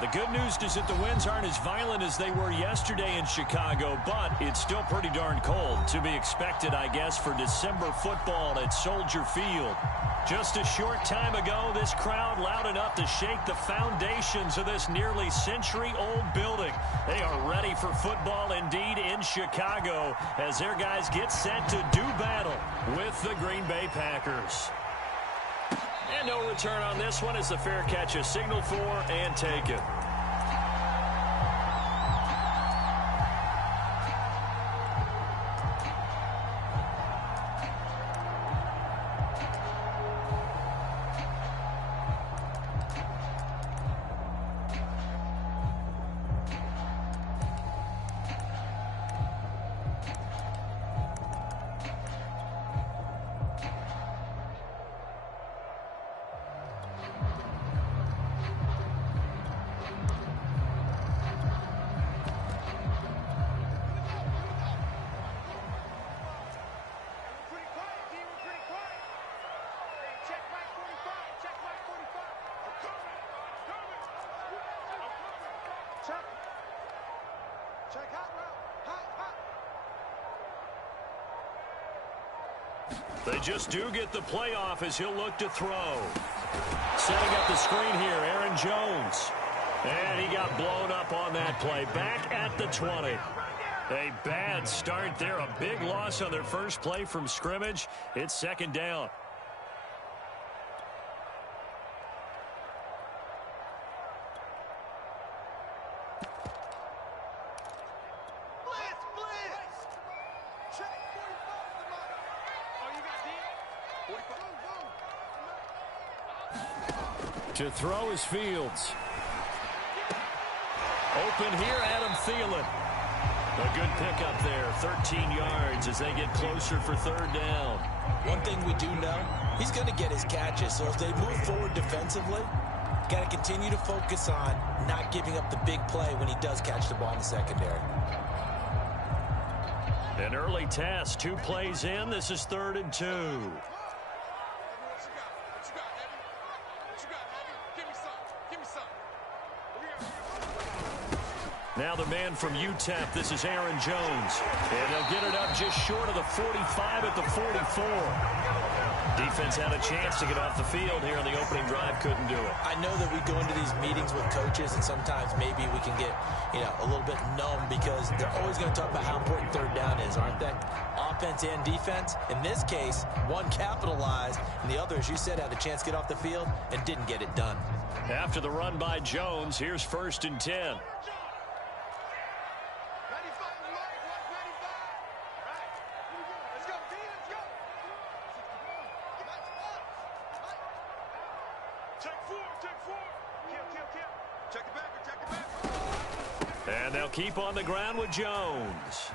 The good news is that the winds aren't as violent as they were yesterday in Chicago, but it's still pretty darn cold. To be expected, I guess, for December football at Soldier Field. Just a short time ago, this crowd loud enough to shake the foundations of this nearly century-old building. They are ready for football indeed in Chicago as their guys get set to do battle with the Green Bay Packers. And no return on this one as the fair catch is signaled for and taken. They just do get the play off as he'll look to throw. Setting up the screen here, Aaron Jones. And he got blown up on that play. Back at the 20. A bad start there. A big loss on their first play from scrimmage. It's second down. To throw is Fields. Open here, Adam Thielen. A good pickup there, 13 yards as they get closer for third down. One thing we do know, he's going to get his catches. So as they move forward defensively, got to continue to focus on not giving up the big play when he does catch the ball in the secondary. An early test, 2 plays in. This is 3rd and 2. Now the man from UTEP, this is Aaron Jones. And they'll get it up just short of the 45 at the 44. Defense had a chance to get off the field here on the opening drive, couldn't do it. I know that we go into these meetings with coaches, and sometimes maybe we can get, a little bit numb because they're always going to talk about how important third down is, aren't they? Offense and defense. In this case, one capitalized, and the other, as you said, had a chance to get off the field and didn't get it done. After the run by Jones, here's 1st and 10. And they'll keep on the ground with Jones.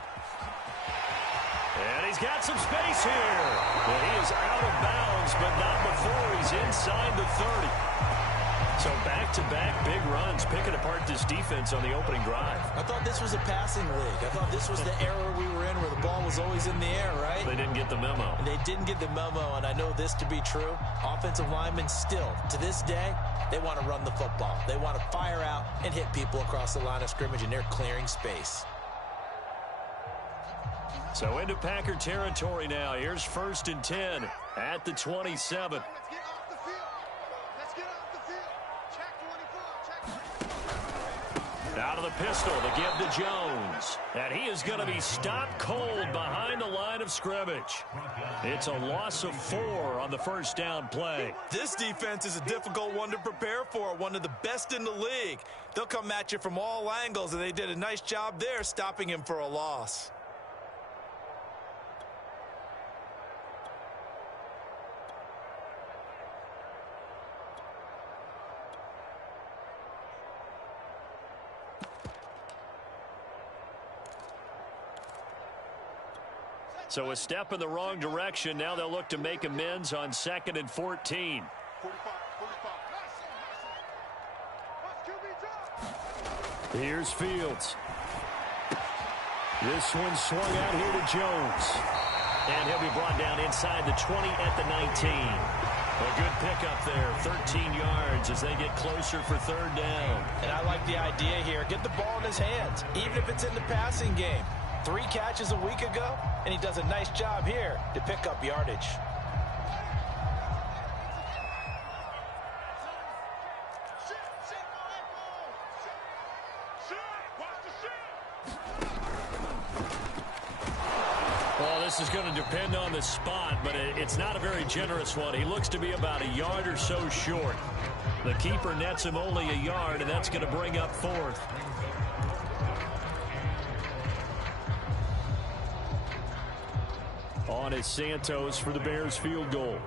And he's got some space here. Well, he is out of bounds, but not before he's inside the 30. So back-to-back big runs, picking apart this defense on the opening drive. I thought this was a passing league. I thought this was the era we were in where the ball was always in the air, right? They didn't get the memo. And they didn't get the memo, and I know this to be true. Offensive linemen still, to this day, they want to run the football. They want to fire out and hit people across the line of scrimmage, and they're clearing space. So into Packer territory now. Here's 1st and 10 at the 27. Out of the pistol to give to Jones. And he is going to be stopped cold behind the line of scrimmage. It's a loss of 4 on the first down play. This defense is a difficult one to prepare for, one of the best in the league. They'll come at you from all angles, and they did a nice job there stopping him for a loss. So a step in the wrong direction. Now they'll look to make amends on 2nd and 14. Here's Fields. This one swung out here to Jones. And he'll be brought down inside the 20 at the 19. A good pickup there, 13 yards as they get closer for third down. And I like the idea here. Get the ball in his hands, even if it's in the passing game. 3 catches a week ago, and he does a nice job here to pick up yardage. Well, this is going to depend on the spot, but it's not a very generous one. He looks to be about a yard or so short. The keeper nets him only a yard, and that's going to bring up 4th. On is Santos for the Bears field goal.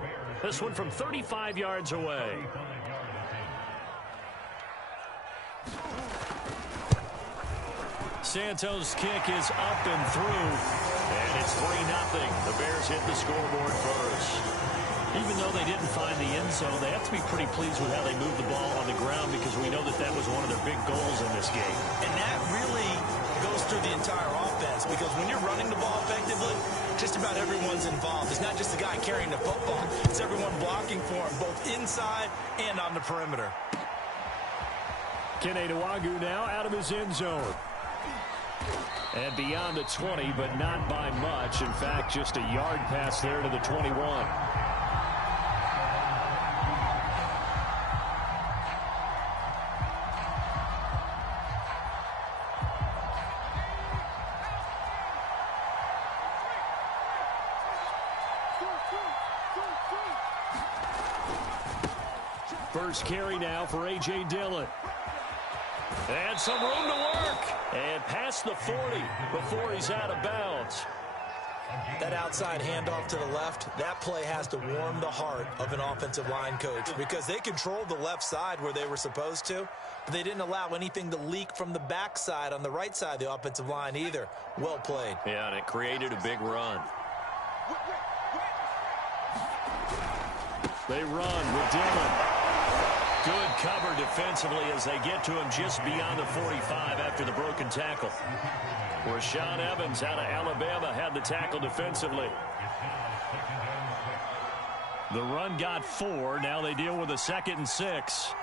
This one from 35 yards away. Santos' kick is up and through. And it's 3-0. The Bears hit the scoreboard first. Even though they didn't find the end zone, they have to be pretty pleased with how they moved the ball on the ground because we know that that was one of their big goals in this game. And that really goes through the entire offense because when you're running the ball effectively, just about everyone's involved. It's not just the guy carrying the football. It's everyone blocking for him, both inside and on the perimeter. Kene Nwangwu now out of his end zone. And beyond the 20, but not by much. In fact, just a yard pass there to the 21. First carry now for A.J. Dillon. And some room to work. And past the 40 before he's out of bounds. That outside handoff to the left, that play has to warm the heart of an offensive line coach because they controlled the left side where they were supposed to, but they didn't allow anything to leak from the backside on the right side of the offensive line either. Well played. Yeah, and it created a big run. They run with Dillon. Good cover defensively as they get to him just beyond the 45 after the broken tackle. Rashaan Evans out of Alabama had the tackle defensively. The run got 4. Now they deal with a 2nd and 6.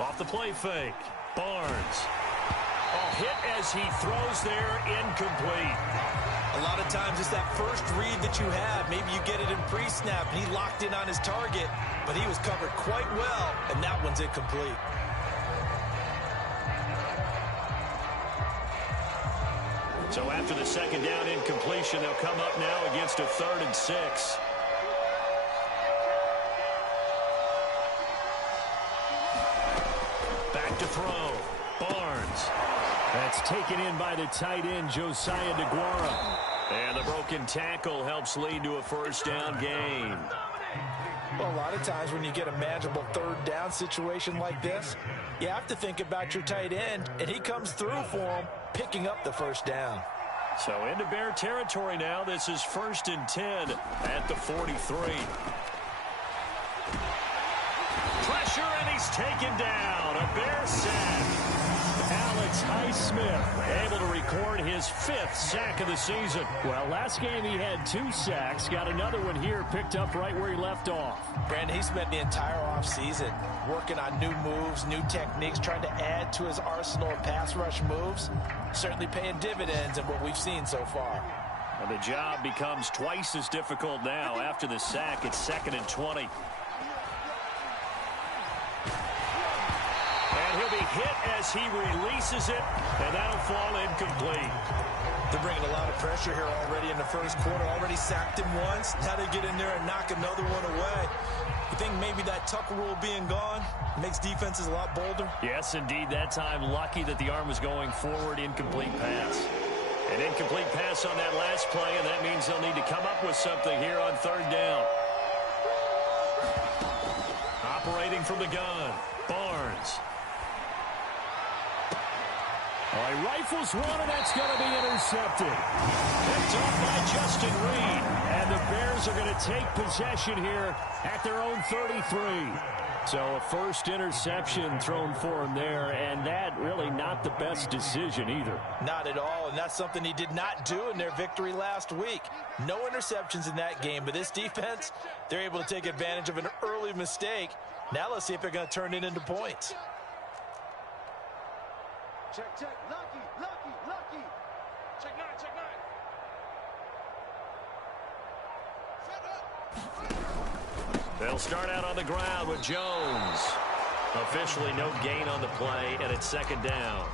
Off the play fake. Barnes. Oh, hit as he throws there, incomplete. A lot of times it's that first read that you have. Maybe you get it in pre-snap, and he locked in on his target, but he was covered quite well, and that one's incomplete. So after the 2nd down incompletion, they'll come up now against a 3rd and 6. Back to throw. Barnes. That's taken in by the tight end, Josiah DeGuara. And the broken tackle helps lead to a 1st down gain. Well, a lot of times when you get a manageable 3rd down situation like this, you have to think about your tight end, and he comes through for him, picking up the 1st down. So into Bear territory now. This is 1st and 10 at the 43. Pressure, and he's taken down. A Bear sack. Alex Highsmith able to record his 5th sack of the season. Well, last game he had 2 sacks. Got another one here picked up right where he left off. Brandon, he spent the entire offseason working on new moves, new techniques, trying to add to his arsenal of pass rush moves. Certainly paying dividends in what we've seen so far. And the job becomes twice as difficult now. After the sack, it's 2nd and 20. And he'll be hit as he releases it, and that'll fall incomplete. They're bringing a lot of pressure here already in the 1st quarter. Already sacked him once. Now they get in there and knock another one away. You think maybe that Tucker rule being gone makes defenses a lot bolder? Yes, indeed. That time, lucky that the arm was going forward. Incomplete pass. An incomplete pass on that last play, and that means they'll need to come up with something here on 3rd down. Operating from the gun, Barnes. He rifles one, and that's going to be intercepted. Picked off by Justin Reed. And the Bears are going to take possession here at their own 33. So a 1st interception thrown for him there, and that really not not the best decision either. Not at all, and that's something he did not do in their victory last week. No interceptions in that game, but this defense, they're able to take advantage of an early mistake. Now let's see if they're going to turn it into points. Check, check, lucky, lucky, lucky. Check nine, check nine. They'll start out on the ground with Jones. Officially no gain on the play, and it's second down.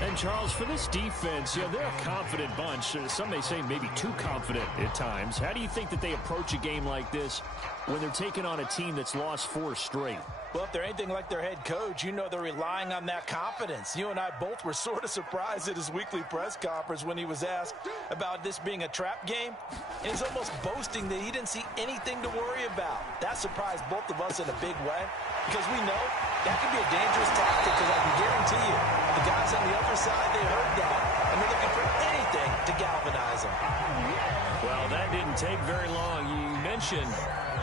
And, Charles, for this defense, they're a confident bunch. Some may say maybe too confident at times. How do you think that they approach a game like this when they're taking on a team that's lost 4 straight? Well, if they're anything like their head coach, you know they're relying on that confidence. You and I both were sort of surprised at his weekly press conference when he was asked about this being a trap game. And he's almost boasting that he didn't see anything to worry about. That surprised both of us in a big way because we know that can be a dangerous tactic because I can guarantee you the guys on the other side, they heard that, and they're looking for anything to galvanize them. Well, that didn't take very long. You mentioned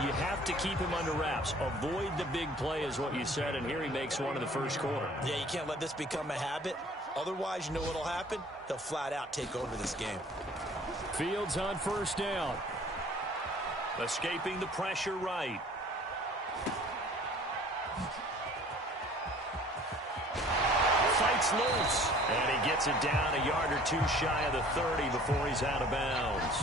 you have to keep him under wraps. Avoid the big play is what you said, and here he makes one in the first quarter. Yeah, you can't let this become a habit. Otherwise, you know what'll happen? He'll flat out take over this game. Fields on first down. Escaping the pressure right. Fights loose. And he gets it down a yard or two shy of the 30 before he's out of bounds.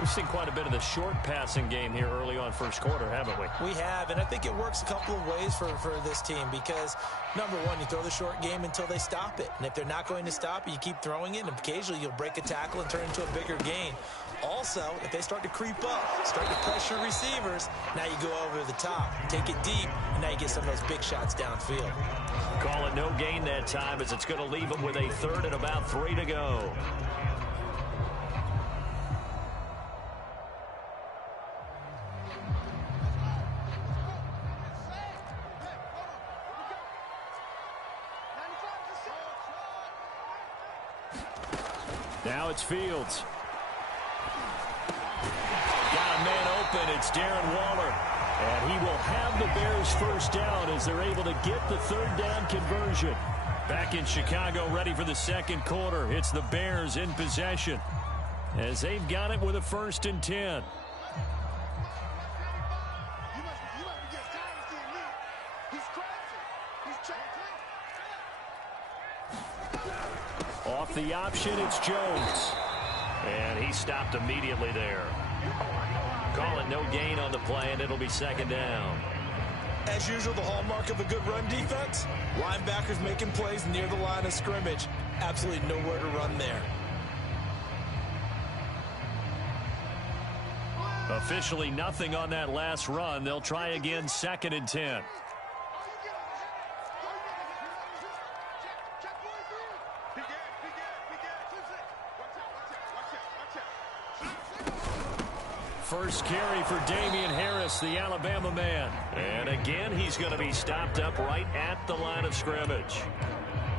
We've seen quite a bit of the short passing game here early on first quarter, haven't we? We have, and I think it works a couple of ways for this team because, number one, you throw the short game until they stop it. And if they're not going to stop it, you keep throwing it, and occasionally you'll break a tackle and turn it into a bigger gain. Also, if they start to creep up, start to pressure receivers, now you go over the top, take it deep, and now you get some of those big shots downfield. Call it no gain that time as it's going to leave them with a third and about 3 to go. Now it's Fields. Got a man open. It's Darren Waller. And he will have the Bears first down as they're able to get the third down conversion. Back in Chicago, ready for the second quarter. It's the Bears in possession as they've got it with a 1st and 10. Off the option, it's Jones. And he stopped immediately there. Call it no gain on the play, and it'll be second down. As usual, the hallmark of a good run defense, linebackers making plays near the line of scrimmage. Absolutely nowhere to run there. Officially nothing on that last run. They'll try again, 2nd and 10. First carry for Damian Harris, the Alabama man. And again, he's going to be stopped up right at the line of scrimmage.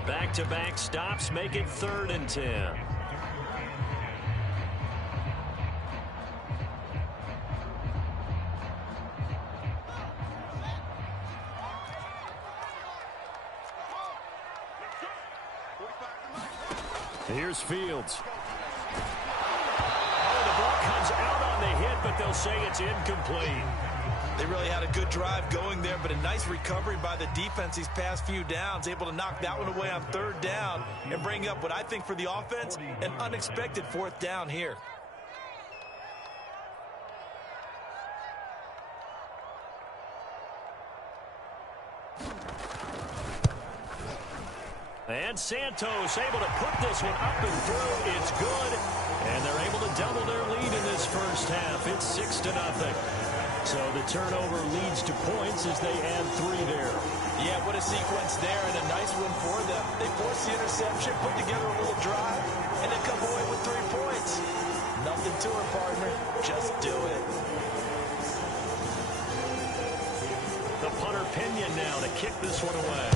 Back-to-back stops make it 3rd and 10. Here's Fields. But they'll say it's incomplete. They really had a good drive going there, but a nice recovery by the defense these past few downs, able to knock that one away on 3rd down and bring up what I think for the offense, an unexpected 4th down here. And Santos able to put this one up and through. It's good. And they're able to double their lead in this first half. It's 6-0. So the turnover leads to points as they add 3 there. Yeah, what a sequence there, and a nice one for them. They force the interception, put together a little drive, and then come away with 3 points. Nothing to it, partner. Just do it. The punter Pinion now to kick this one away.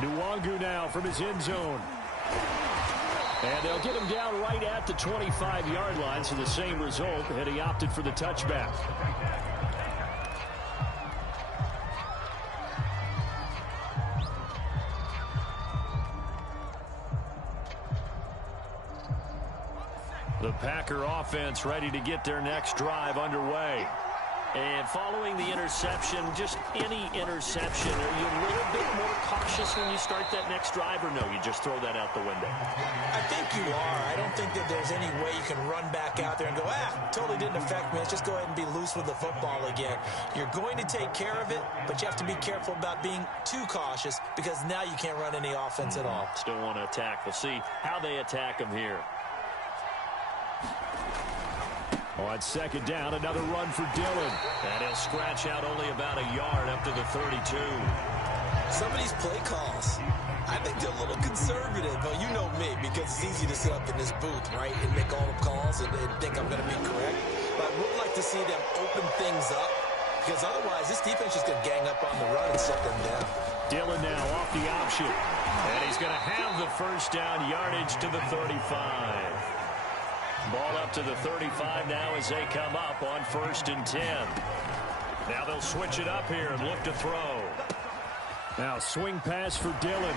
Nwangu now from his end zone. And they'll get him down right at the 25-yard line, so the same result, and he opted for the touchback. The Packer offense ready to get their next drive underway. And following the interception, just any interception, are you a little bit more cautious when you start that next drive, or no, you just throw that out the window? I think you are. I don't think that there's any way you can run back out there and go, totally didn't affect me. Let's just go ahead and be loose with the football again. You're going to take care of it, but you have to be careful about being too cautious because now you can't run any offense at all. Still want to attack. We'll see how they attack them here. On second down, another run for Dillon. And he'll scratch out only about a yard up to the 32. Some of these play calls, I think they're a little conservative. But you know me, because it's easy to sit up in this booth, right, and make all the calls and think I'm going to be correct. But I would like to see them open things up, because otherwise this defense is going to gang up on the run and shut them down. Dillon now off the option. And he's going to have the first down, yardage to the 35. Ball up to the 35 now as they come up on 1st and 10. Now they'll switch it up here and look to throw. Now swing pass for Dillon.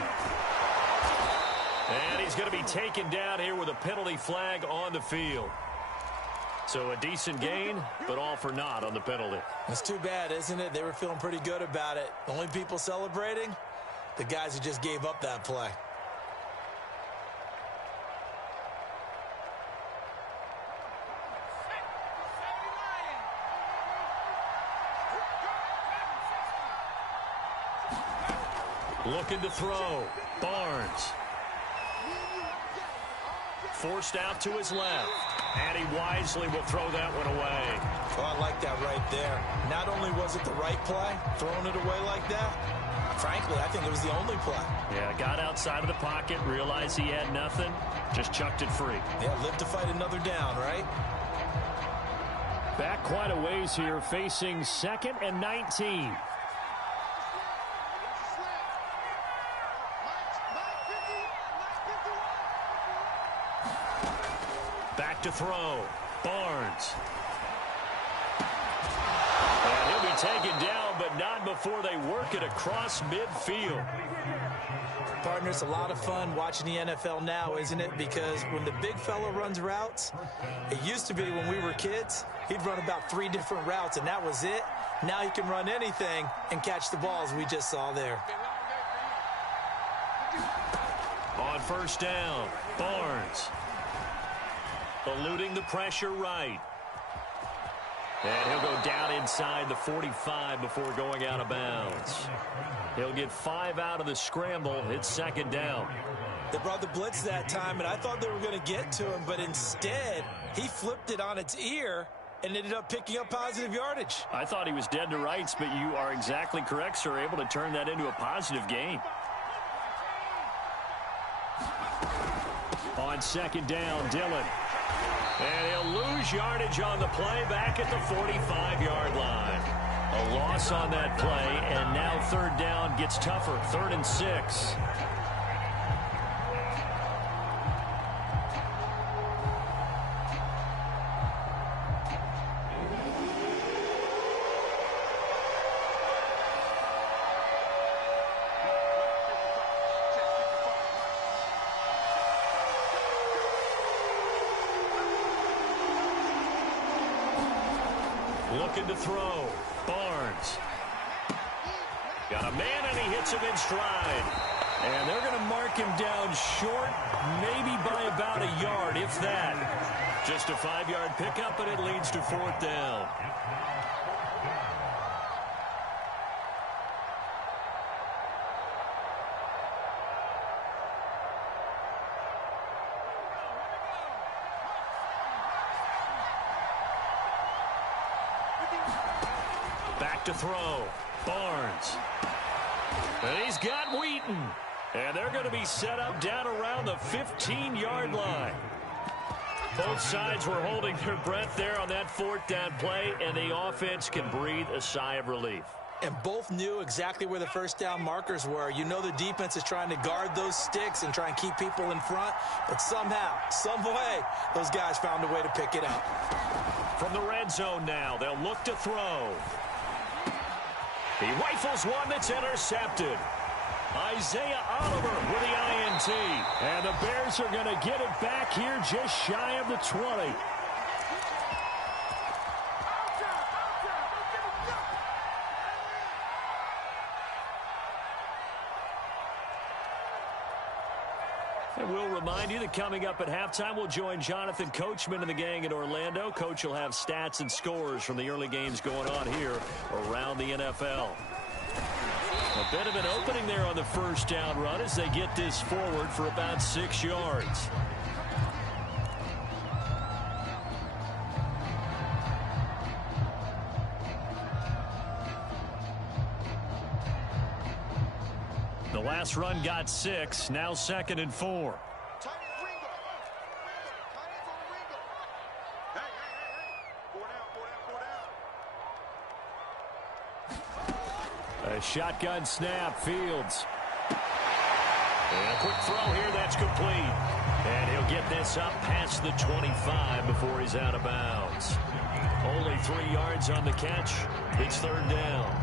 And he's going to be taken down here with a penalty flag on the field. So a decent gain, but all for naught on the penalty. It's too bad, isn't it? They were feeling pretty good about it. The only people celebrating, the guys who just gave up that play. Looking to throw. Barnes. Forced out to his left. And he wisely will throw that one away. Oh, I like that right there. Not only was it the right play, throwing it away like that, frankly, I think it was the only play. Yeah, got outside of the pocket, realized he had nothing, just chucked it free. Yeah, live to fight another down, right? Back quite a ways here, facing 2nd and 19. Back to throw. Barnes. And he'll be taken down, but not before they work it across midfield. Partner, it's a lot of fun watching the NFL now, isn't it? Because when the big fella runs routes, it used to be when we were kids, he'd run about 3 different routes, and that was it. Now he can run anything and catch the balls we just saw there. On 1st down, Barnes. Eluding the pressure right. And he'll go down inside the 45 before going out of bounds. He'll get 5 out of the scramble. It's 2nd down. They brought the blitz that time, and I thought they were going to get to him, but instead, he flipped it on its ear and ended up picking up positive yardage. I thought he was dead to rights, but you are exactly correct, sir. Able to turn that into a positive gain. On 2nd down, Dillon. And he'll lose yardage on the play back at the 45-yard line. A loss on that play, and now 3rd down gets tougher. 3rd and 6. Looking to throw. Barnes. Got a man, and he hits him in stride. And they're going to mark him down short, maybe by about a yard, if that. Just a 5-yard pickup, and it leads to 4th down. Back to throw. Barnes. And he's got Wheaton. And they're going to be set up down around the 15-yard line. Both sides were holding their breath there on that 4th down play, and the offense can breathe a sigh of relief. And both knew exactly where the 1st down markers were. You know the defense is trying to guard those sticks and try and keep people in front. But somehow, some way, those guys found a way to pick it up. From the red zone now, they'll look to throw. He rifles one that's intercepted. Isaiah Oliver with the INT. guarantee. And the Bears are going to get it back here just shy of the 20. And we'll remind you that coming up at halftime, we'll join Jonathan Coachman and the gang in Orlando. Coach will have stats and scores from the early games going on here around the NFL. A bit of an opening there on the first down run as they get this forward for about 6 yards. The last run got 6, now 2nd and 4. A shotgun snap, Fields. And a quick throw here, that's complete. And he'll get this up past the 25 before he's out of bounds. Only 3 yards on the catch. It's 3rd down.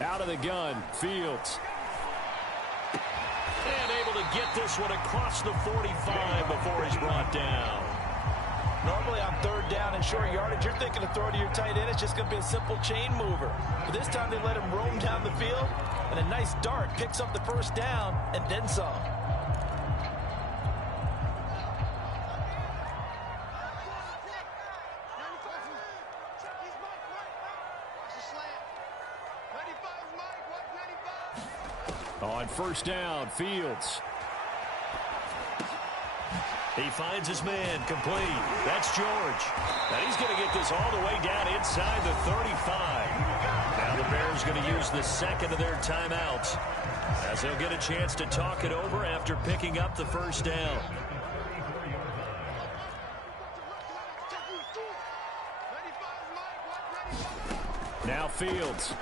Out of the gun, Fields. And able to get this one across the 45 before he's brought down. Normally on 3rd down and short yardage, you're thinking of throwing to your tight end. It's just going to be a simple chain mover. But this time they let him roam down the field, and a nice dart picks up the 1st down and then some. On 1st down, Fields. He finds his man, complete. That's George. And he's going to get this all the way down inside the 35. Now the Bears going to use the 2nd of their timeouts as they'll get a chance to talk it over after picking up the 1st down. Now Fields.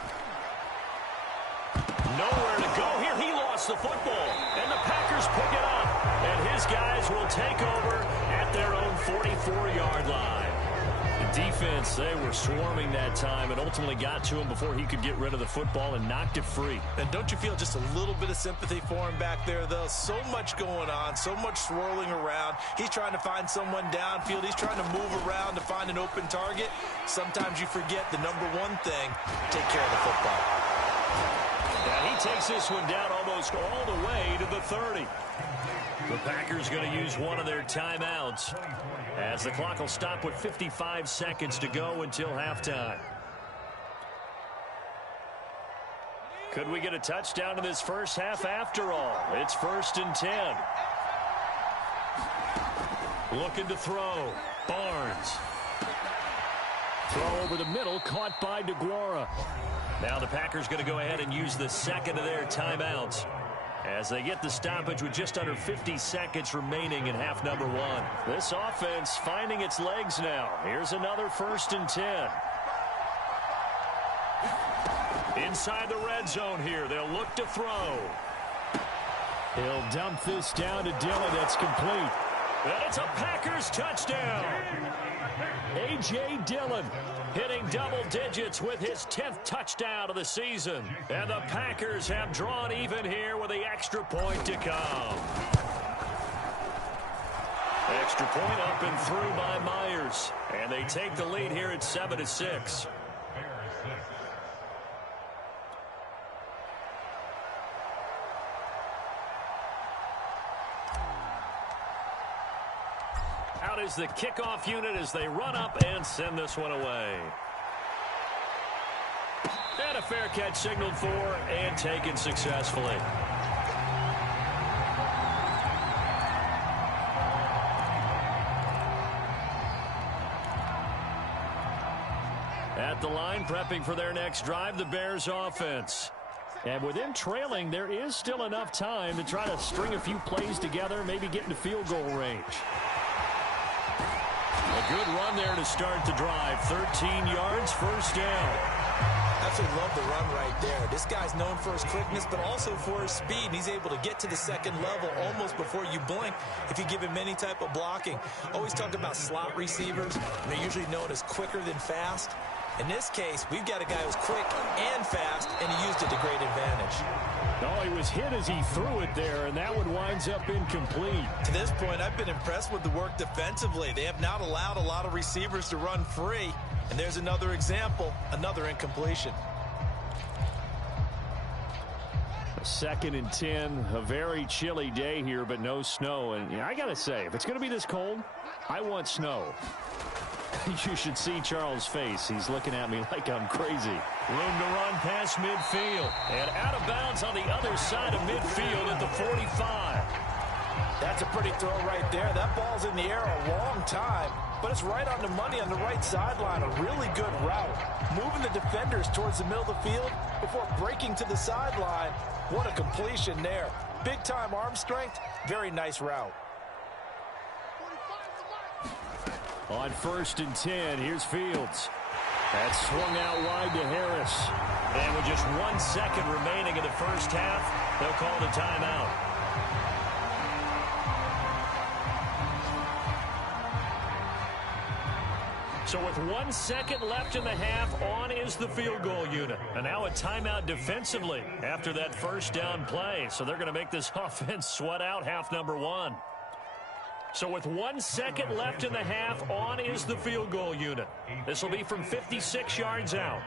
Nowhere to go here. He lost the football. And the Packers pick it up. And his guys will take over at their own 44-yard line. The defense, they were swarming that time and ultimately got to him before he could get rid of the football and knocked it free. And don't you feel just a little bit of sympathy for him back there, though? So much going on, so much swirling around. He's trying to find someone downfield. He's trying to move around to find an open target. Sometimes you forget the number one thing, take care of the football. And he takes this one down almost all the way to the 30. The Packers going to use one of their timeouts as the clock will stop with 55 seconds to go until halftime. Could we get a touchdown in this first half after all? It's 1st and 10. Looking to throw. Barnes. Throw over the middle, caught by DeGuara. Now the Packers going to go ahead and use the 2nd of their timeouts as they get the stoppage with just under 50 seconds remaining in half number 1. This offense finding its legs now. Here's another 1st and 10. Inside the red zone here. They'll look to throw. He'll dump this down to Dillon. That's complete. And it's a Packers touchdown. A.J. Dillon hitting double digits with his 10th touchdown of the season. And the Packers have drawn even here with the extra point to come. Extra point up and through by Myers. And they take the lead here at 7-6. Out is the kickoff unit as they run up and send this one away. And a fair catch signaled for and taken successfully. At the line, prepping for their next drive, the Bears offense. And with them trailing, there is still enough time to try to string a few plays together, maybe get into field goal range. The Good run there to start the drive. 13 yards, first down. Absolutely love the run right there. This guy's known for his quickness, but also for his speed. And he's able to get to the second level almost before you blink if you give him any type of blocking. Always talk about slot receivers. And they're usually known as quicker than fast. In this case, we've got a guy who's quick and fast, and he used it to great advantage. No, he was hit as he threw it there, and that one winds up incomplete. To this point, I've been impressed with the work defensively. They have not allowed a lot of receivers to run free. And there's another example, another incompletion. 2nd and 10, a very chilly day here, but no snow. And I got to say, if it's going to be this cold, I want snow. You should see Charles' face. He's looking at me like I'm crazy. Room to run past midfield. And out of bounds on the other side of midfield at the 45. That's a pretty throw right there. That ball's in the air a long time, but it's right on the money on the right sideline. A really good route. Moving the defenders towards the middle of the field before breaking to the sideline. What a completion there. Big-time arm strength. Very nice route. On 1st and 10, here's Fields. That swung out wide to Harris. And with just 1 second remaining in the first half, they'll call the timeout. So with 1 second left in the half, on is the field goal unit. And now a timeout defensively after that first down play. So they're going to make this offense sweat out half number 1. So with 1 second left in the half, on is the field goal unit. This will be from 56 yards out.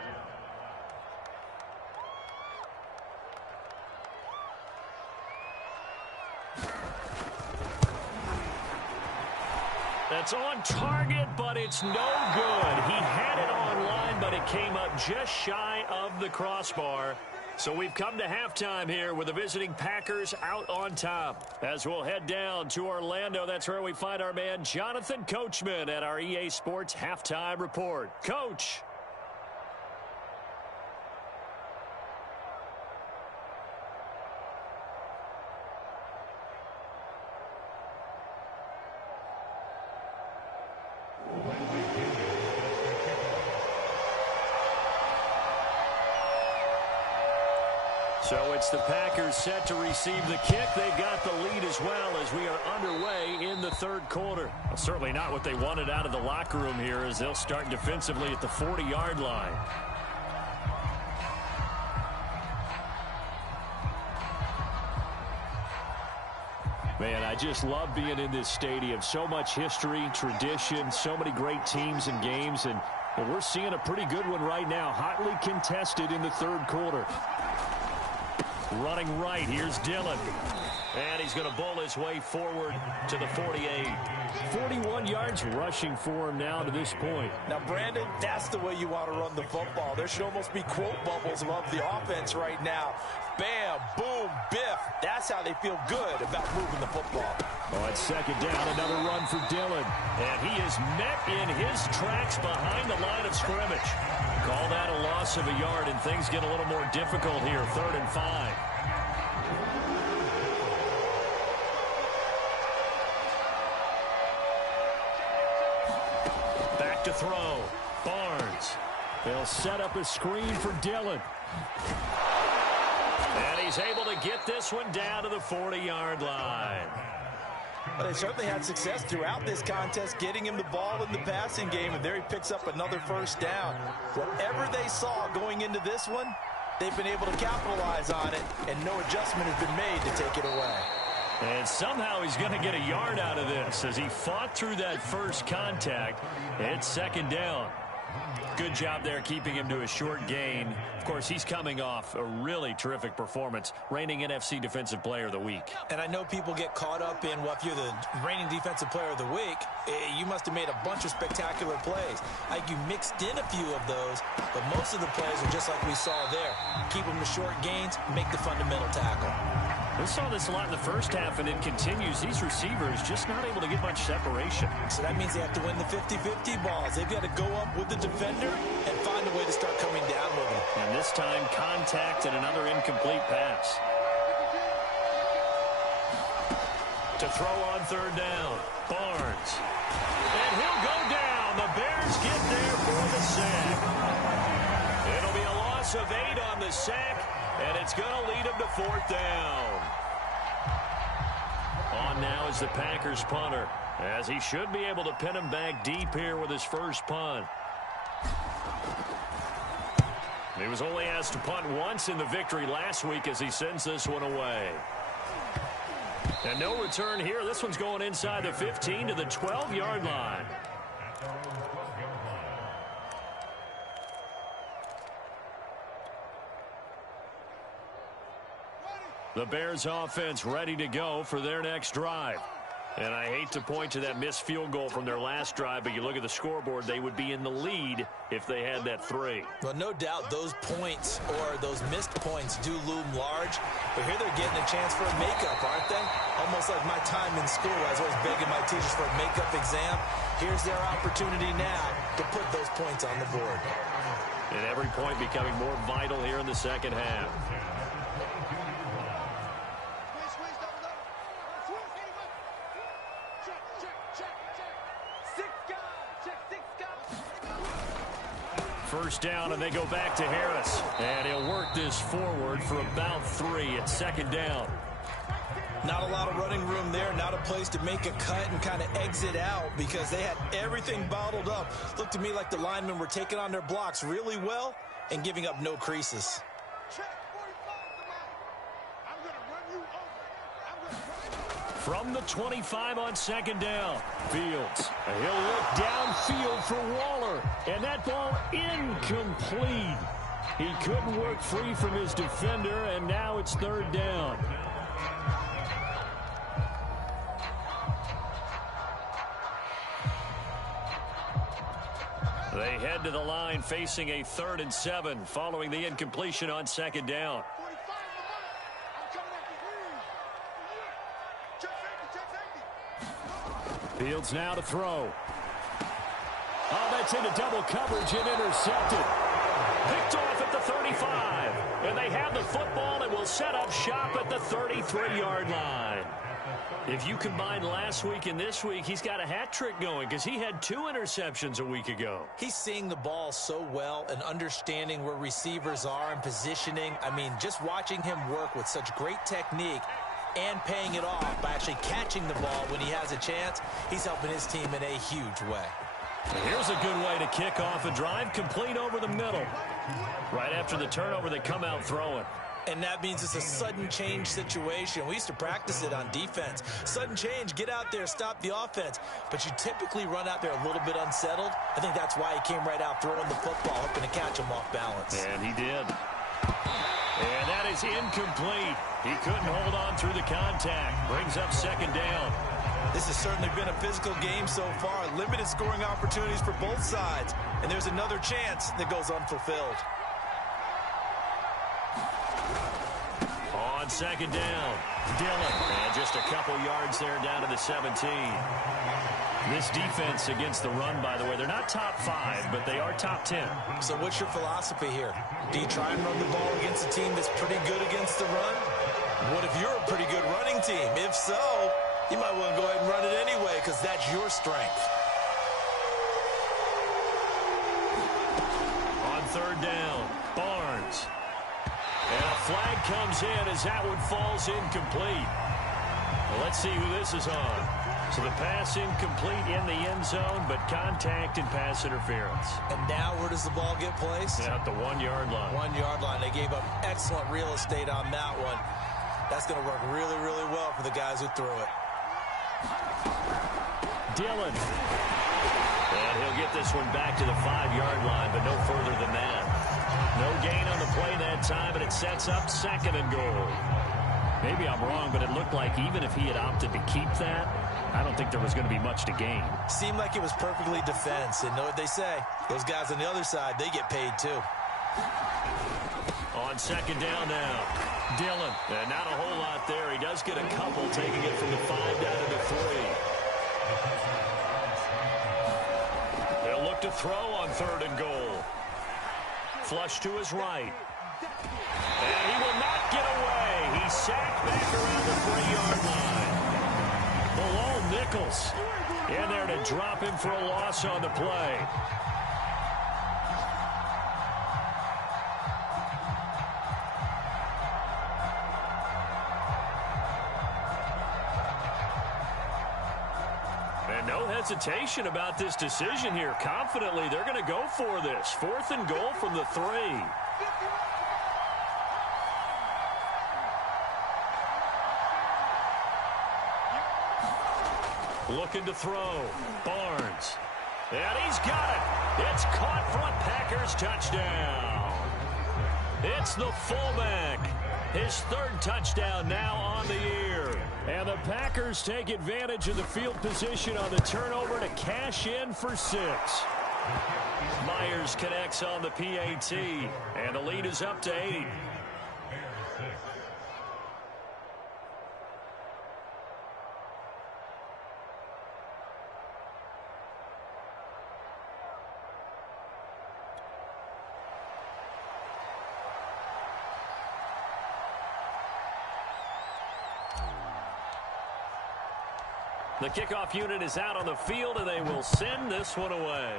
That's on target, but it's no good. He had it on line, but it came up just shy of the crossbar. So we've come to halftime here with the visiting Packers out on top. As we'll head down to Orlando, that's where we find our man Jonathan Coachman at our EA Sports Halftime Report. Coach. So it's the Packers set to receive the kick. They got the lead as well as we are underway in the third quarter. Well, certainly not what they wanted out of the locker room here as they'll start defensively at the 40-yard line. Man, I just love being in this stadium. So much history, tradition, so many great teams and games. And well, we're seeing a pretty good one right now. Hotly contested in the third quarter. Running right, here's Dillon. And he's going to bowl his way forward to the 48. 41 yards rushing for him now to this point. Now, Brandon, that's the way you want to run the football. There should almost be quote bubbles above the offense right now. Bam, boom, biff. That's how they feel good about moving the football. On second down, another run for Dillon. And he is met in his tracks behind the line of scrimmage. Call that a loss of a yard, and things get a little more difficult here. 3rd and 5. Back to throw. Barnes. They'll set up a screen for Dillon. And he's able to get this one down to the 40-yard line. Well, they certainly had success throughout this contest getting him the ball in the passing game, and there he picks up another first down. Whatever they saw going into this one, they've been able to capitalize on it, and no adjustment has been made to take it away. And somehow he's going to get a yard out of this as he fought through that first contact. It's second down. Good job there keeping him to a short gain. Of course, he's coming off a really terrific performance, reigning NFC Defensive Player of the Week. And I know people get caught up in, well, if you're the reigning Defensive Player of the Week, you must have made a bunch of spectacular plays. You mixed in a few of those, but most of the plays are just like we saw there. Keep them to short gains, make the fundamental tackle. We saw this a lot in the first half, and it continues. These receivers just not able to get much separation. So that means they have to win the 50-50 balls. They've got to go up with the defender and find a way to start coming down with him. And this time, contact and another incomplete pass. To throw on 3rd down, Barnes. And he'll go down. And the Bears get there for the sack. It'll be a loss of 8 on the sack, and it's going to lead them to 4th down. On now is the Packers punter, as he should be able to pin him back deep here with his first punt. He was only asked to punt once in the victory last week as he sends this one away. And no return here. This one's going inside the 15 to the 12-yard line. The Bears offense ready to go for their next drive. And I hate to point to that missed field goal from their last drive, but you look at the scoreboard, they would be in the lead if they had that 3. Well, no doubt those points or those missed points do loom large, but here they're getting a chance for a makeup, aren't they? Almost like my time in school. I was always begging my teachers for a makeup exam. Here's their opportunity now to put those points on the board. And every point becoming more vital here in the second half. First down, and they go back to Harris. And he'll work this forward for about 3 at 2nd down. Not a lot of running room there, not a place to make a cut and kind of exit out because they had everything bottled up. Looked to me like the linemen were taking on their blocks really well and giving up no creases. From the 25 on 2nd down, Fields. He'll look downfield for Waller, and that ball incomplete. He couldn't work free from his defender, and now it's 3rd down. They head to the line facing a 3rd and 7 following the incompletion on 2nd down. Fields now to throw. Oh, that's into double coverage and intercepted. Picked off at the 35. And they have the football and will set up shop at the 33-yard line. If you combine last week and this week, he's got a hat trick going because he had 2 interceptions a week ago. He's seeing the ball so well and understanding where receivers are and positioning. I mean, just watching him work with such great technique and paying it off by actually catching the ball when he has a chance, he's helping his team in a huge way. Here's a good way to kick off a drive, complete over the middle. Right after the turnover, they come out throwing. And that means it's a sudden change situation. We used to practice it on defense. Sudden change, get out there, stop the offense. But you typically run out there a little bit unsettled. I think that's why he came right out throwing the football, hoping to catch him off balance. And he did. And that is incomplete. He couldn't hold on through the contact. Brings up 2nd down. This has certainly been a physical game so far. Limited scoring opportunities for both sides. And there's another chance that goes unfulfilled. On 2nd down, Dillon. And just a couple yards there down to the 17. This defense against the run, by the way, they're not top 5, but they are top 10. So what's your philosophy here? Do you try and run the ball against a team that's pretty good against the run? What if you're a pretty good running team? If so, you might want to go ahead and run it anyway because that's your strength. On 3rd down, Barnes. And a flag comes in as that one falls incomplete. Well, let's see who this is on. So the pass incomplete in the end zone, but contact and pass interference. And now where does the ball get placed? Yeah, at the 1-yard line. 1-yard line. They gave up excellent real estate on that one. That's going to work really, really well for the guys who threw it. Dillon. And he'll get this one back to the 5-yard line, but no further than that. No gain on the play that time, and it sets up 2nd and goal. Maybe I'm wrong, but it looked like even if he had opted to keep that, I don't think there was going to be much to gain. Seemed like it was perfectly defense, and know what they say. Those guys on the other side, they get paid too. On 2nd down now, Dillon. And not a whole lot there. He does get a couple, taking it from the 5 down to the 3. They'll look to throw on 3rd and goal. Flush to his right. And he will not get away. He's sacked back around the 3-yard line. Bilal Nichols In there to drop him for a loss on the play. And no hesitation about this decision here. Confidently, they're going to go for this. 4th and goal from the 3. Looking to throw. Barnes. And he's got it. It's caught front. Packers touchdown. It's the fullback. His 3rd touchdown now on the year. And the Packers take advantage of the field position on the turnover to cash in for 6. Myers connects on the PAT. And the lead is up to 8. The kickoff unit is out on the field, and they will send this one away.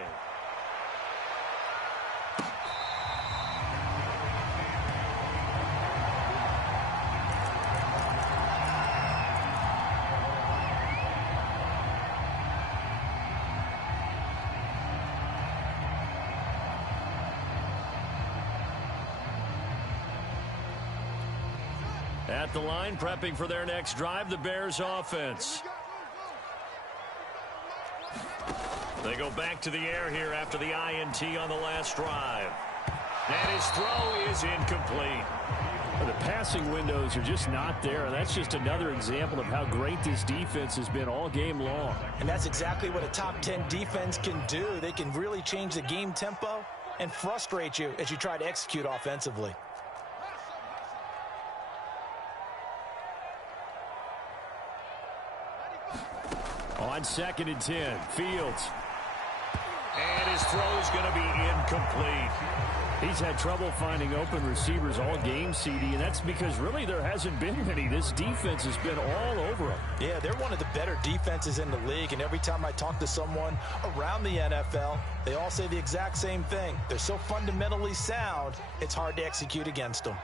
At the line, prepping for their next drive, the Bears offense. They go back to the air here after the INT on the last drive. And his throw is incomplete. The passing windows are just not there, and that's just another example of how great this defense has been all game long. And that's exactly what a top 10 defense can do. They can really change the game tempo and frustrate you as you try to execute offensively. On 2nd and 10, Fields. And his throw is going to be incomplete. He's had trouble finding open receivers all game, CD, and that's because really there hasn't been many. This defense has been all over them. Yeah, they're one of the better defenses in the league, and every time I talk to someone around the NFL, they all say the exact same thing. They're so fundamentally sound, it's hard to execute against them.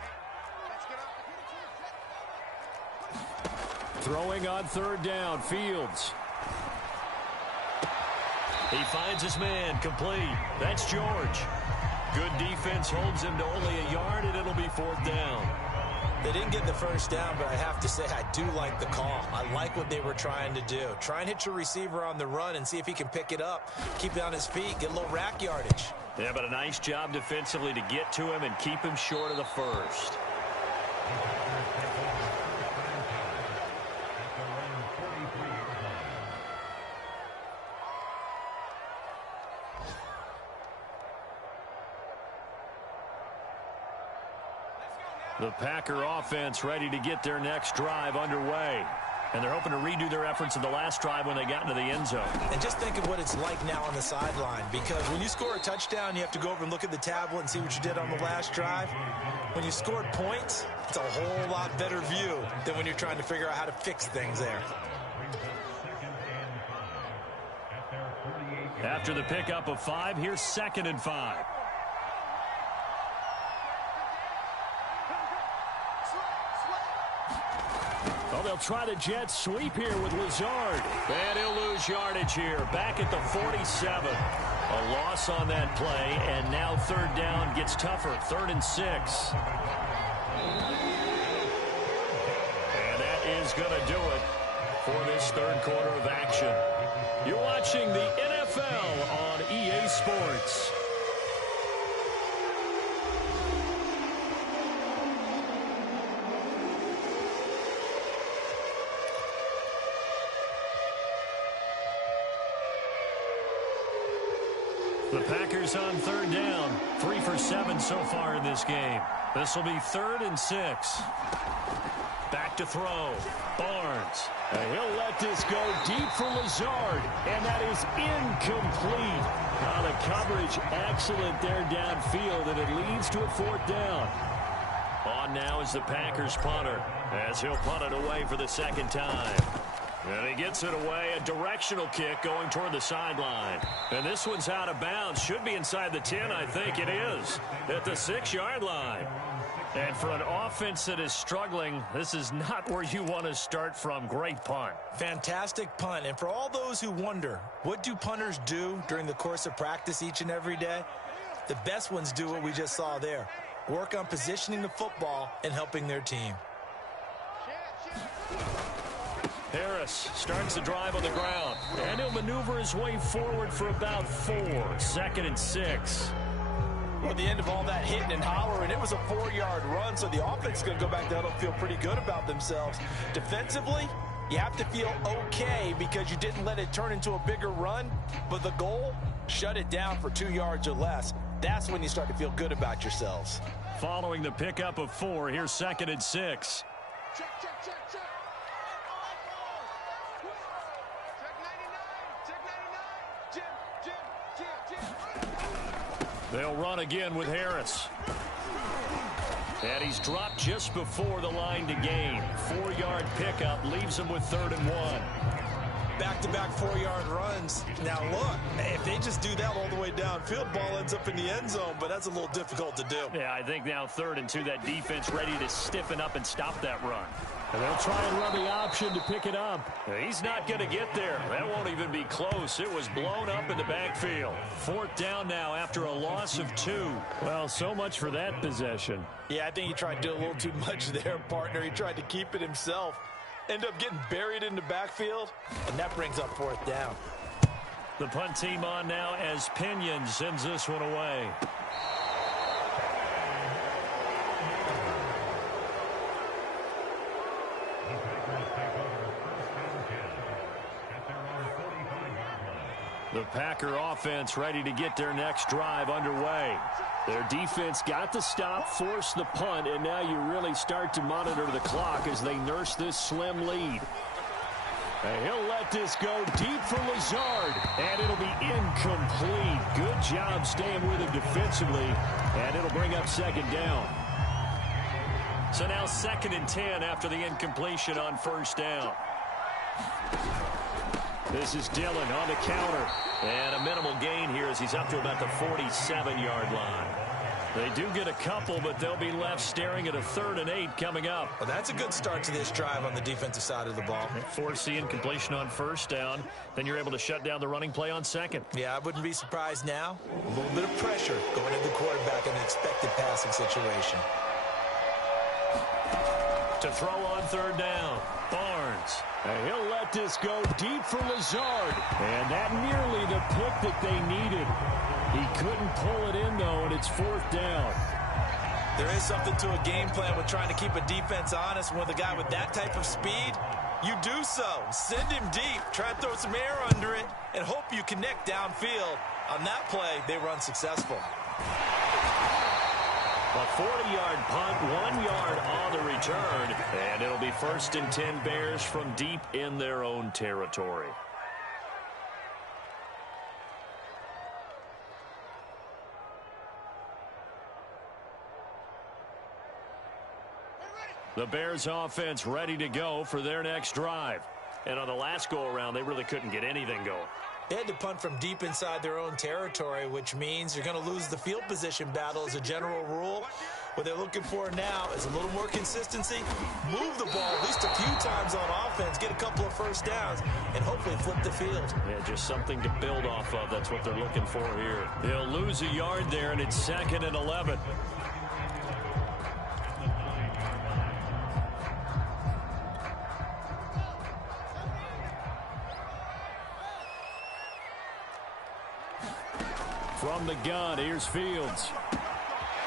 Throwing on 3rd down, Fields. He finds his man, complete. That's George. Good defense holds him to only a yard, and it'll be 4th down. They didn't get the first down, but I have to say I do like the call. I like what they were trying to do. Try and hit your receiver on the run and see if he can pick it up. Keep it on his feet, get a little rack yardage. Yeah, but a nice job defensively to get to him and keep him short of the first. The Packer offense ready to get their next drive underway. And they're hoping to redo their efforts in the last drive when they got into the end zone. And just think of what it's like now on the sideline, because when you score a touchdown, you have to go over and look at the tablet and see what you did on the last drive. When you scored points, it's a whole lot better view than when you're trying to figure out how to fix things there. After the pickup of 5, here's 2nd and 5. Well, they'll try the jet sweep here with Lazard. And he'll lose yardage here. Back at the 47. A loss on that play, and now 3rd down gets tougher. 3rd and 6. And that is going to do it for this 3rd quarter of action. You're watching the NFL on EA Sports. The Packers on 3rd down. 3 for 7 so far in this game. This will be 3rd and 6. Back to throw. Barnes. And he'll let this go deep for Lazard. And that is incomplete. The coverage excellent there downfield, and it leads to a 4th down. On now is the Packers punter, as he'll punt it away for the 2nd time. And he gets it away, a directional kick going toward the sideline. And this one's out of bounds. Should be inside the 10, I think it is, at the 6-yard line. And for an offense that is struggling, this is not where you want to start from. Great punt. Fantastic punt. And for all those who wonder, what do punters do during the course of practice each and every day? The best ones do what we just saw there. Work on positioning the football and helping their team. Harris starts the drive on the ground. And he'll maneuver his way forward for about 4. 2nd and 6. Well, at the end of all that hitting and hollering, it was a 4-yard run, so the offense is going to go back down and feel pretty good about themselves. Defensively, you have to feel okay because you didn't let it turn into a bigger run, but the goal, shut it down for 2 yards or less. That's when you start to feel good about yourselves. Following the pickup of 4, here's 2nd and 6. Check, check, check, check. Check 99. Check 99. Jim. They'll run again with Harris. And he's dropped just before the line to gain. 4-yard pickup leaves him with 3rd and 1. Back-to-back 4-yard runs. Now, look, if they just do that all the way downfield, ball ends up in the end zone, but that's a little difficult to do. Yeah, I think now 3rd and 2, that defense ready to stiffen up and stop that run. And they'll try and run the option to pick it up. He's not going to get there. That won't even be close. It was blown up in the backfield. 4th down now after a loss of 2. Well, so much for that possession. Yeah, I think he tried to do a little too much there, partner. He tried to keep it himself. End up getting buried in the backfield, and that brings up 4th down. The punt team on now as Pinion sends this one away. The Packer offense ready to get their next drive underway. Their defense got the stop, forced the punt, and now you really start to monitor the clock as they nurse this slim lead. And he'll let this go deep for Lazard, and it'll be incomplete. Good job staying with him defensively, and it'll bring up 2nd down. So now 2nd and 10 after the incompletion on 1st down. This is Dillon on the counter. And a minimal gain here as he's up to about the 47-yard line. They do get a couple, but they'll be left staring at a 3rd and 8 coming up. Well, that's a good start to this drive on the defensive side of the ball. Force the incompletion on 1st down. Then you're able to shut down the running play on 2nd. Yeah, I wouldn't be surprised now. A little bit of pressure going into the quarterback in an expected passing situation. To throw on 3rd down, Barnes. And he'll let this go deep for Lazard. And that nearly the pick that they needed. He couldn't pull it in, though, and it's 4th down. There is something to a game plan with trying to keep a defense honest. With a guy with that type of speed, you do so. Send him deep, try to throw some air under it, and hope you connect downfield. On that play, they run successful. A 40-yard punt, 1 yard on the return, and it'll be 1st and 10 Bears from deep in their own territory. The Bears offense ready to go for their next drive. And on the last go-around, they really couldn't get anything going. They had to punt from deep inside their own territory, which means you're going to lose the field position battle as a general rule. What they're looking for now is a little more consistency, move the ball at least a few times on offense, get a couple of 1st downs, and hopefully flip the field. Yeah, just something to build off of. That's what they're looking for here. They'll lose a yard there, and it's 2nd and 11. From the gun, here's Fields.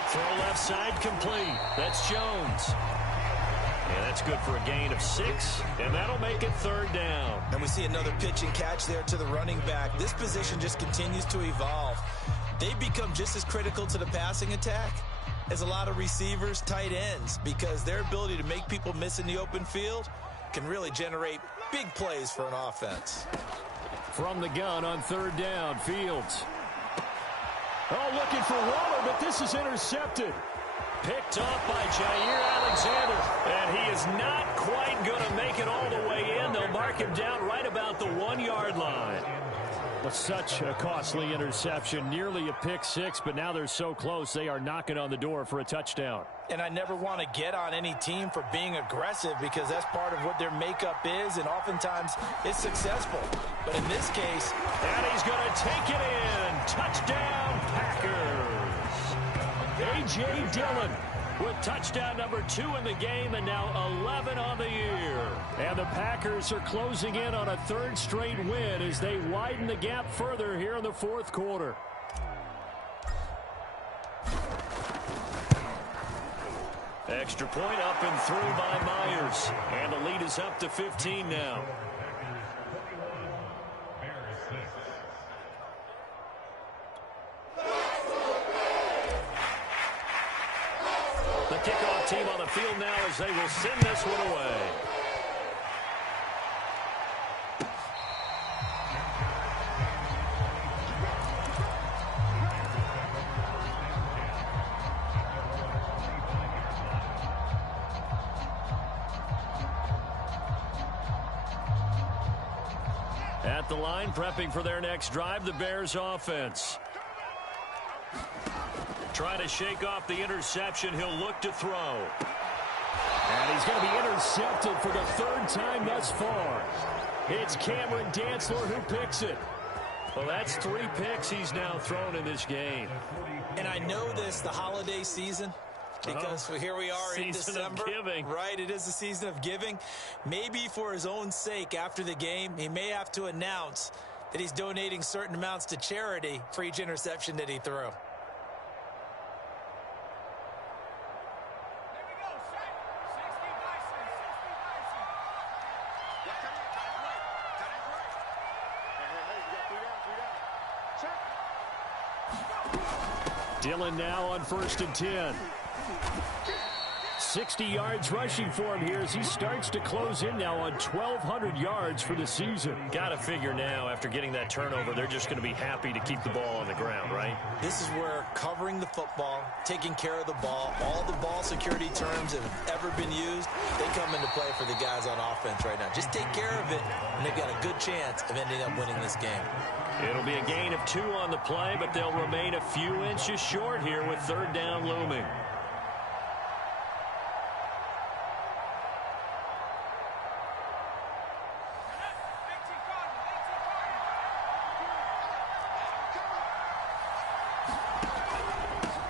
Throw left side complete. That's Jones. Yeah, that's good for a gain of 6, and that'll make it 3rd down. And we see another pitch and catch there to the running back. This position just continues to evolve. They become just as critical to the passing attack as a lot of receivers, tight ends, because their ability to make people miss in the open field can really generate big plays for an offense. From the gun on 3rd down, Fields. Oh, looking for Waller, but this is intercepted. picked off by Jair Alexander. And he is not quite going to make it all the way in. They'll mark him down right about the 1-yard line. Well, such a costly interception, nearly a pick six, but now they're so close they are knocking on the door for a touchdown. And I never want to get on any team for being aggressive because that's part of what their makeup is, and oftentimes it's successful. But in this case, and he's going to take it in. Touchdown, Packers. A.J. Dillon with touchdown number 2 in the game and now 11 on the year. And the Packers are closing in on a 3rd straight win as they widen the gap further here in the 4th quarter. Extra point up and through by Myers. And the lead is up to 15 now. The kickoff team on the field now as they will send this one away. At the line, prepping for their next drive, the Bears offense. Trying to shake off the interception. He'll look to throw. And he's going to be intercepted for the 3rd time thus far. It's Cameron Dantzler who picks it. Well, that's 3 picks he's now thrown in this game. And I know this, the holiday season, because here we are in December. Season of giving. Right, it is the season of giving. Maybe for his own sake after the game, he may have to announce that he's donating certain amounts to charity for each interception that he threw. Dillon now on 1st and 10. 60 yards rushing for him here as he starts to close in now on 1,200 yards for the season. Got to figure now, after getting that turnover, they're just going to be happy to keep the ball on the ground, right? This is where covering the football, taking care of the ball, all the ball security terms that have ever been used, they come into play for the guys on offense right now. Just take care of it, and they've got a good chance of ending up winning this game. It'll be a gain of 2 on the play, but they'll remain a few inches short here with 3rd down looming.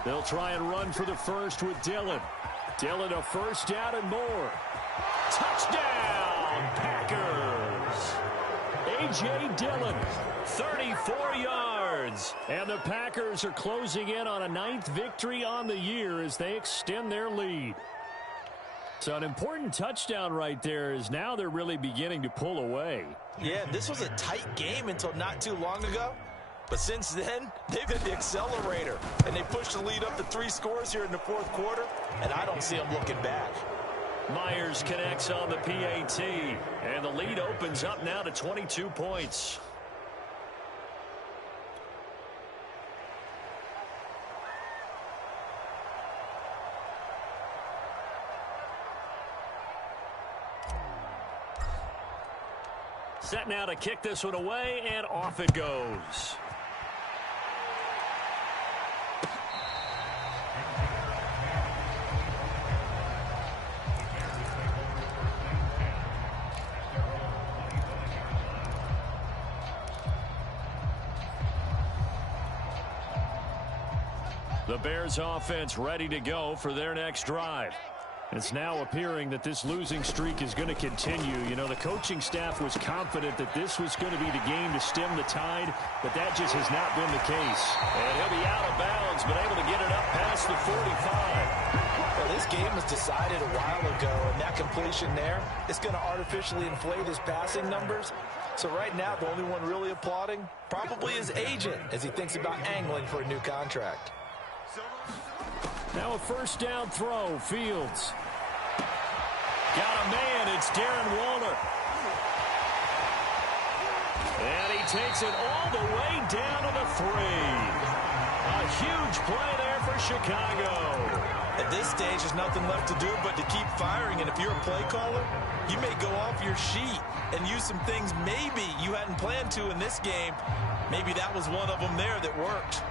They'll try and run for the first with Dillon. Dillon a 1st down and more. Touchdown, Packers! A.J. Dillon, 34 yards. And the Packers are closing in on a 9th victory on the year as they extend their lead. So an important touchdown right there is now they're really beginning to pull away. Yeah, this was a tight game until not too long ago. But since then, they've hit the accelerator, and they pushed the lead up to 3 scores here in the 4th quarter, and I don't see them looking back. Myers connects on the PAT, and the lead opens up now to 22 points. Set now to kick this one away, and off it goes. The Bears offense ready to go for their next drive. It's now appearing that this losing streak is going to continue. You know, the coaching staff was confident that this was going to be the game to stem the tide, but that just has not been the case. And he'll be out of bounds, but able to get it up past the 45. Well, this game was decided a while ago, and that completion there, it's going to artificially inflate his passing numbers. So right now, the only one really applauding probably his agent as he thinks about angling for a new contract. Now a 1st down throw, Fields. Got a man, it's Darren Waller. And he takes it all the way down to the 3. A huge play there for Chicago. At this stage, there's nothing left to do but to keep firing. And if you're a play caller, you may go off your sheet and use some things maybe you hadn't planned to in this game. Maybe that was one of them there that worked.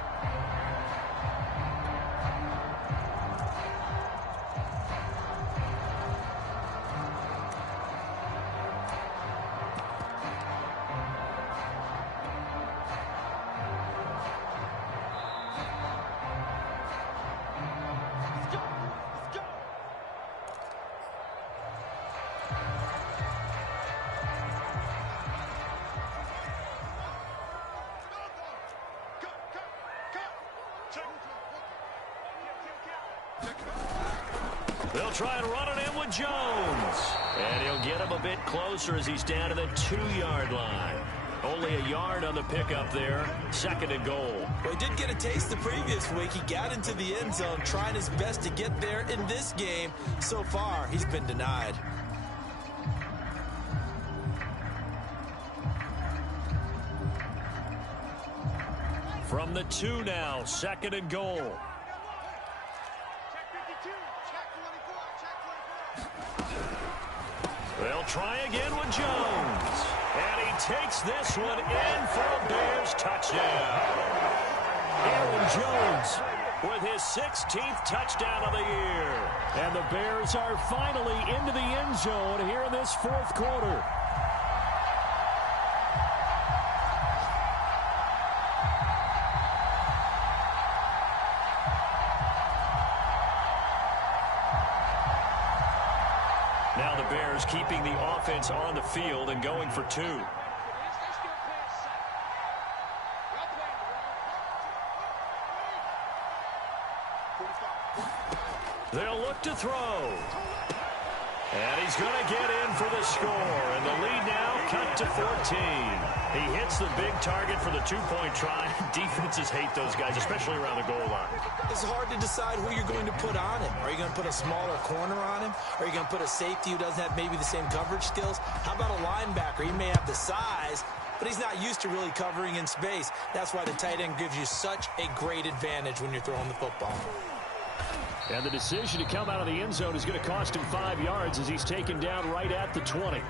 They'll try and run it in with Jones. And he'll get him a bit closer as he's down to the 2-yard line. Only a yard on the pickup there. 2nd and goal. Well, he did get a taste the previous week. He got into the end zone, trying his best to get there in this game. So far, he's been denied. From the 2 now, 2nd and goal. They'll try again with Jones. And he takes this one in for a Bears touchdown. Aaron Jones with his 16th touchdown of the year. And the Bears are finally into the end zone here in this 4th quarter. Now the Bears keeping the offense on the field and going for 2. They'll look to throw. And he's going to get in for the score. And the lead now cut to 14. He hits the big target for the 2-point try. Defenses hate those guys, especially around the goal line. It's hard to decide who you're going to put on him. Are you going to put a smaller corner on him? Are you going to put a safety who doesn't have maybe the same coverage skills? How about a linebacker? He may have the size, but he's not used to really covering in space. That's why the tight end gives you such a great advantage when you're throwing the football. And the decision to come out of the end zone is going to cost him 5 yards as he's taken down right at the 20.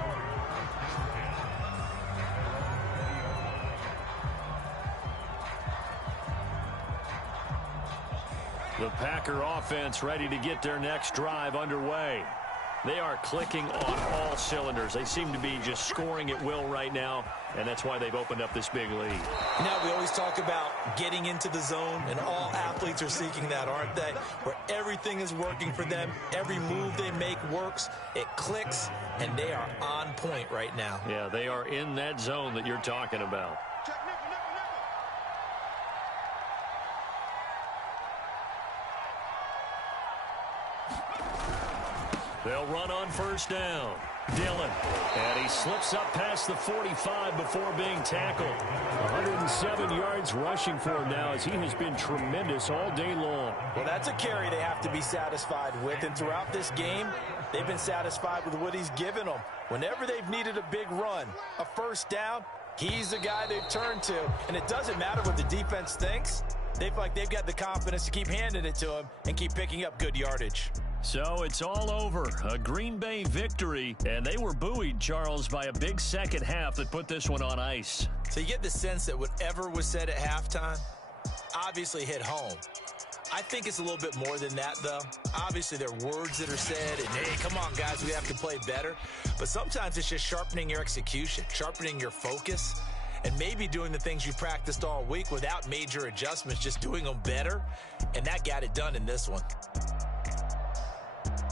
The Packer offense ready to get their next drive underway. They are clicking on all cylinders. They seem to be just scoring at will right now, and that's why they've opened up this big lead. Now, we always talk about getting into the zone, and all athletes are seeking that, aren't they? Where everything is working for them. Every move they make works. It clicks, and they are on point right now. Yeah, they are in that zone that you're talking about. They'll run on 1st down. Dillon. And he slips up past the 45 before being tackled. 107 yards rushing for him now as he has been tremendous all day long. Well, that's a carry they have to be satisfied with. And throughout this game, they've been satisfied with what he's given them. Whenever they've needed a big run, a 1st down, he's the guy they've turned to. And it doesn't matter what the defense thinks. They feel like they've got the confidence to keep handing it to him and keep picking up good yardage. So it's all over. A Green Bay victory, and they were buoyed, Charles, by a big second half that put this one on ice. So you get the sense that whatever was said at halftime obviously hit home. I think it's a little bit more than that, though. Obviously, there are words that are said, and, hey, come on, guys, we have to play better. But sometimes it's just sharpening your execution, sharpening your focus, and maybe doing the things you practiced all week without major adjustments, just doing them better. And that got it done in this one.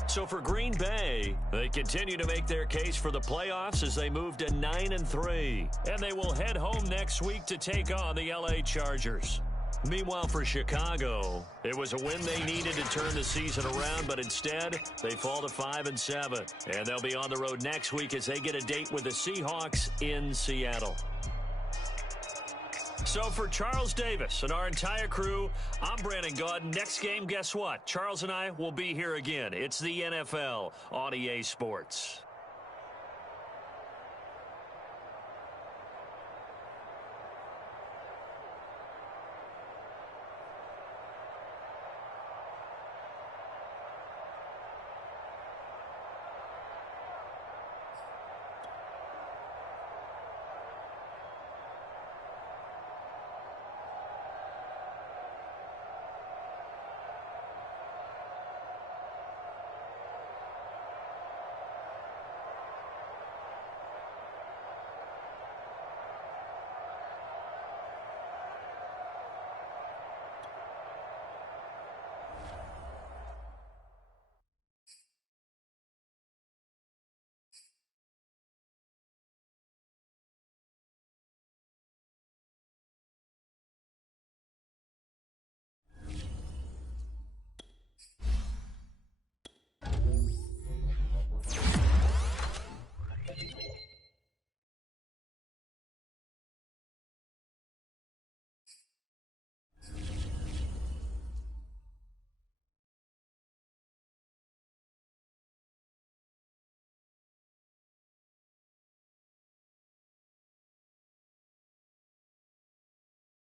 So for Green Bay, they continue to make their case for the playoffs as they move to 9-3. And they will head home next week to take on the LA Chargers. Meanwhile, for Chicago, it was a win they needed to turn the season around, but instead, they fall to 5-7. And they'll be on the road next week as they get a date with the Seahawks in Seattle. So for Charles Davis and our entire crew, I'm Brandon Gaudin. Next game, guess what? Charles and I will be here again. It's the NFL on EA Sports.